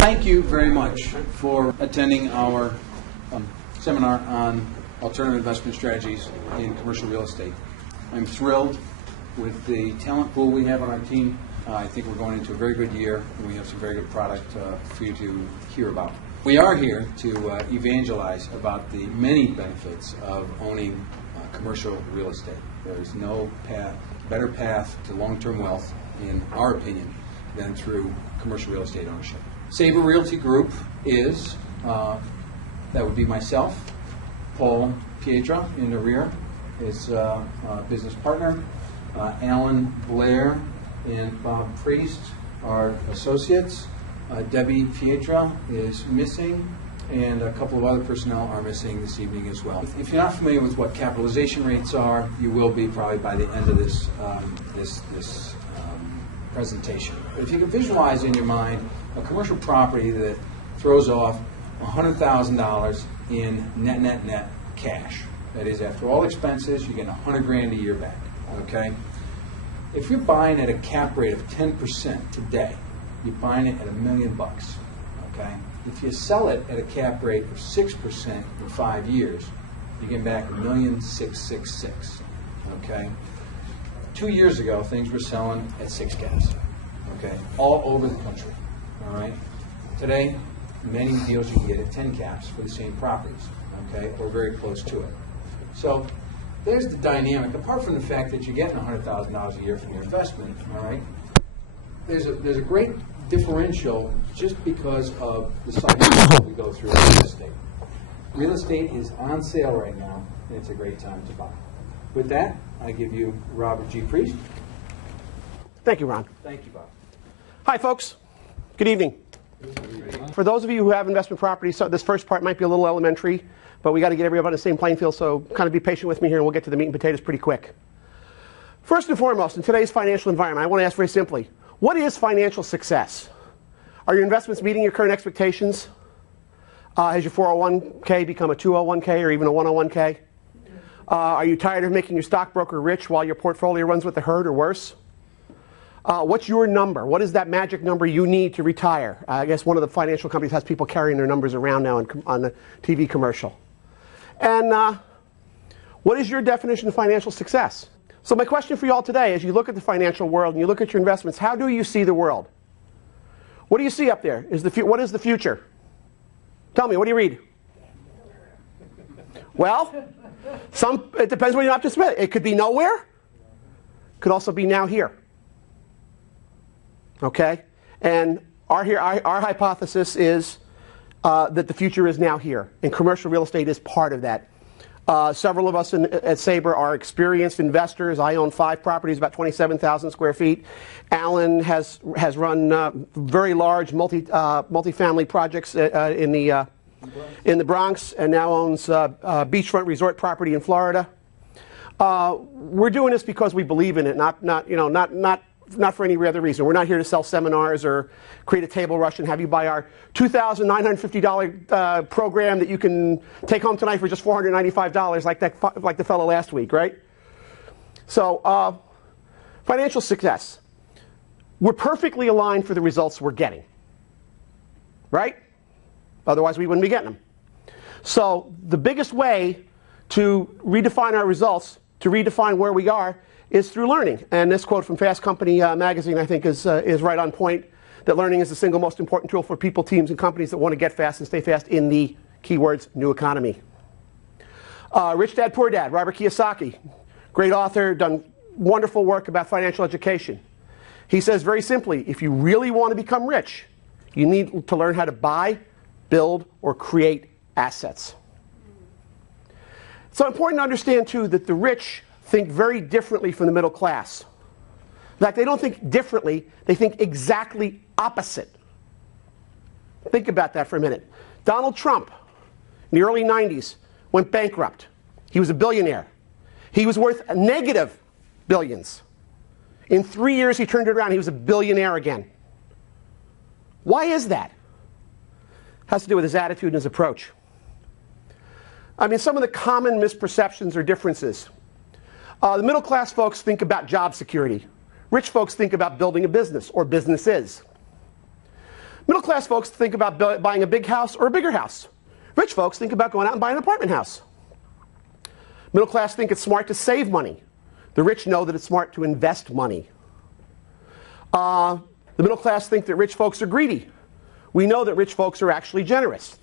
Thank you very much for attending our seminar on alternative investment strategies in commercial real estate. I'm thrilled with the talent pool we have on our team. I think we're going into a very good year, and we have some very good product for you to hear about. We are here to evangelize about the many benefits of owning commercial real estate. There is no better path to long-term wealth, in our opinion, than through commercial real estate ownership. Sabre Realty Group is, that would be myself, Paul Pietra in the rear is a business partner, Alan Blair and Bob Priest are associates. Debbie Pietra is missing, and a couple of other personnel are missing this evening as well. If you're not familiar with what capitalization rates are, you will be probably by the end of this presentation. But if you can visualize in your mind a commercial property that throws off $100,000 in net cash, that is, after all expenses, you get $100,000 a year back. Okay. If you're buying at a cap rate of 10% today, you're buying it at $1 million. Okay. If you sell it at a cap rate of 6% in 5 years, you get back $1,666,000. Okay. 2 years ago, things were selling at 6 caps. Okay, all over the country. All right. Today, many deals you can get at 10 caps for the same properties. Okay, or very close to it. So there's the dynamic. Apart from the fact that you're getting $100,000 a year from your investment, all right, there's a great differential just because of the cycle that we go through in real estate. Real estate is on sale right now, and it's a great time to buy. With that, I give you Robert G. Priest. Thank you, Ron. Thank you, Bob. Hi, folks. Good evening. For those of you who have investment properties, so this first part might be a little elementary, but we got to get everybody on the same playing field, so kind of be patient with me here, and we'll get to the meat and potatoes pretty quick. First and foremost, in today's financial environment, I want to ask very simply, what is financial success? Are your investments meeting your current expectations? Has your 401k become a 201k or even a 101k? Are you tired of making your stockbroker rich while your portfolio runs with the herd or worse? What's your number? What is that magic number you need to retire? I guess one of the financial companies has people carrying their numbers around now on the TV commercial. And what is your definition of financial success? So my question for you all today, as you look at the financial world and you look at your investments, how do you see the world? What do you see up there? What is the future? Tell me, what do you read? Well, it depends what you're up to spend. It could be nowhere. It could also be now here. Okay? And our hypothesis is that the future is now here, and commercial real estate is part of that. Several of us at Sabre are experienced investors. I own 5 properties, about 27,000 square feet. Alan has run very large multifamily projects in the Bronx, and now owns a beachfront resort property in Florida. We're doing this because we believe in it, not for any other reason. We're not here to sell seminars or create a table rush and have you buy our $2,950 program that you can take home tonight for just $495, like the fellow last week, right? So, financial success. We're perfectly aligned for the results we're getting, right? Otherwise, we wouldn't be getting them. So, the biggest way to redefine our results, to redefine where we are, is through learning. And this quote from Fast Company magazine, I think, is right on point, that learning is the single most important tool for people, teams, and companies that want to get fast and stay fast in the, keywords, new economy. Rich Dad, Poor Dad, Robert Kiyosaki, great author, done wonderful work about financial education. He says very simply, if you really want to become rich, you need to learn how to buy, build, or create assets. It's important to understand, too, that the rich think very differently from the middle class. In fact, they don't think differently, they think exactly opposite. Think about that for a minute. Donald Trump, in the early 90s, went bankrupt. He was a billionaire. He was worth negative billions. In 3 years, he turned it around. He was a billionaire again. Why is that? It has to do with his attitude and his approach. I mean, some of the common misperceptions or differences. The middle class folks think about job security. Rich folks think about building a business or businesses. Middle class folks think about buying a big house or a bigger house. Rich folks think about going out and buying an apartment house. Middle class think it's smart to save money. The rich know that it's smart to invest money. The middle class think that rich folks are greedy. We know that rich folks are actually generous,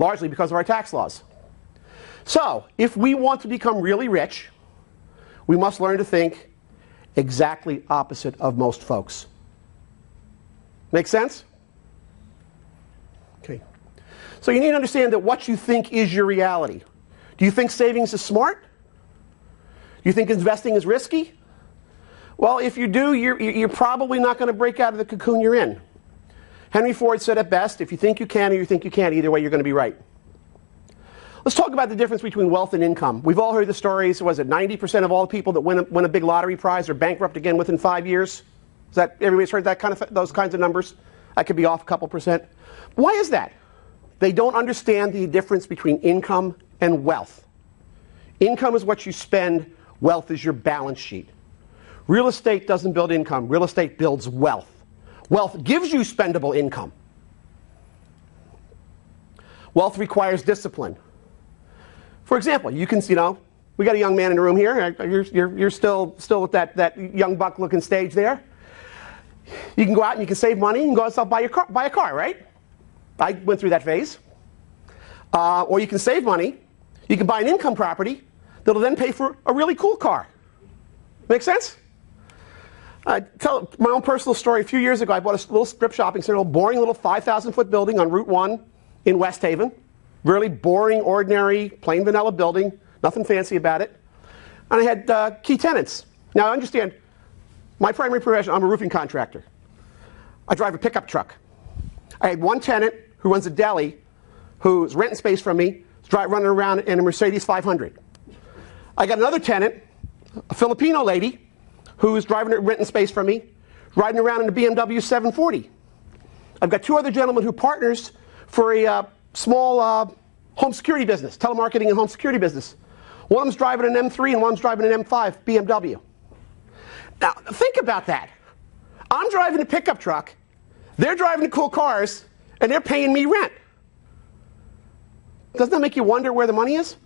largely because of our tax laws. So, if we want to become really rich, we must learn to think exactly opposite of most folks. Make sense? Okay. So you need to understand that what you think is your reality. Do you think savings is smart? Do you think investing is risky? Well, if you do, you're probably not going to break out of the cocoon you're in. Henry Ford said it best, if you think you can or you think you can't, either way you're going to be right. Let's talk about the difference between wealth and income. We've all heard the stories, was it 90% of all the people that win a big lottery prize are bankrupt again within 5 years? Is that, everybody's heard that those kinds of numbers? I could be off a couple percent. Why is that? They don't understand the difference between income and wealth. Income is what you spend, wealth is your balance sheet. Real estate doesn't build income, real estate builds wealth. Wealth gives you spendable income. Wealth requires discipline. For example, you can, we got a young man in the room here. You're still with that young buck looking stage there. You can go out and you can save money and go out and buy a car, right? I went through that phase. Or you can save money. You can buy an income property that'll then pay for a really cool car. Make sense? Tell my own personal story. A few years ago, I bought a little strip shopping center, a boring little 5,000-foot building on Route 1 in West Haven. Really boring, ordinary, plain vanilla building. Nothing fancy about it. And I had key tenants. Now, understand, my primary profession, I'm a roofing contractor. I drive a pickup truck. I had one tenant who runs a deli who's renting space from me, running around in a Mercedes 500. I got another tenant, a Filipino lady, who's renting space from me, riding around in a BMW 740. I've got two other gentlemen who partners for a small home security business, telemarketing and home security business. One of them's driving an M3 and one's driving an M5 BMW. Now, think about that. I'm driving a pickup truck, they're driving the cool cars, and they're paying me rent. Doesn't that make you wonder where the money is?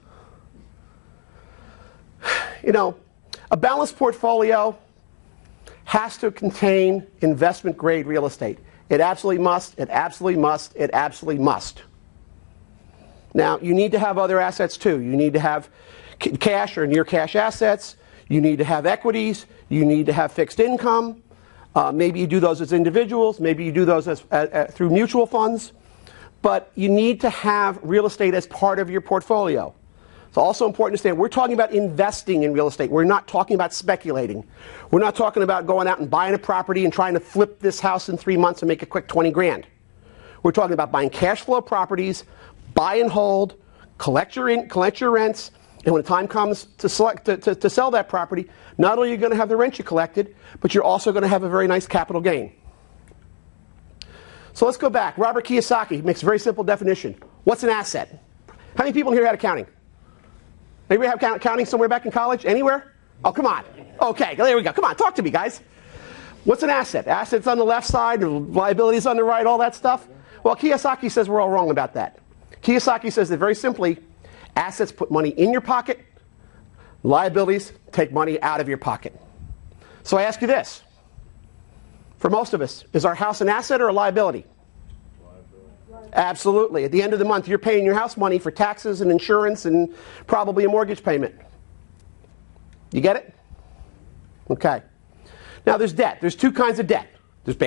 A balanced portfolio has to contain investment-grade real estate. It absolutely must, it absolutely must, it absolutely must. Now, you need to have other assets too. You need to have cash or near cash assets. You need to have equities. You need to have fixed income. Maybe you do those as individuals. Maybe you do those through mutual funds. But you need to have real estate as part of your portfolio. It's also important to understand we're talking about investing in real estate. We're not talking about speculating. We're not talking about going out and buying a property and trying to flip this house in 3 months and make a quick 20 grand. We're talking about buying cash flow properties, buy and hold, collect your rents, and when the time comes to sell that property, not only are you going to have the rent you collected, but you're also going to have a very nice capital gain. So let's go back. Robert Kiyosaki makes a very simple definition. What's an asset? How many people here had accounting? Anybody have accounting somewhere back in college? Anywhere? Oh, come on. Okay, there we go. Come on, talk to me, guys. What's an asset? Assets on the left side, liabilities on the right, all that stuff? Well, Kiyosaki says we're all wrong about that. Kiyosaki says that very simply, assets put money in your pocket, liabilities take money out of your pocket. So I ask you this. For most of us, is our house an asset or a liability? Absolutely. At the end of the month, you're paying your house money for taxes and insurance and probably a mortgage payment. You get it? Okay. Now there's debt. There's two kinds of debt. There's bad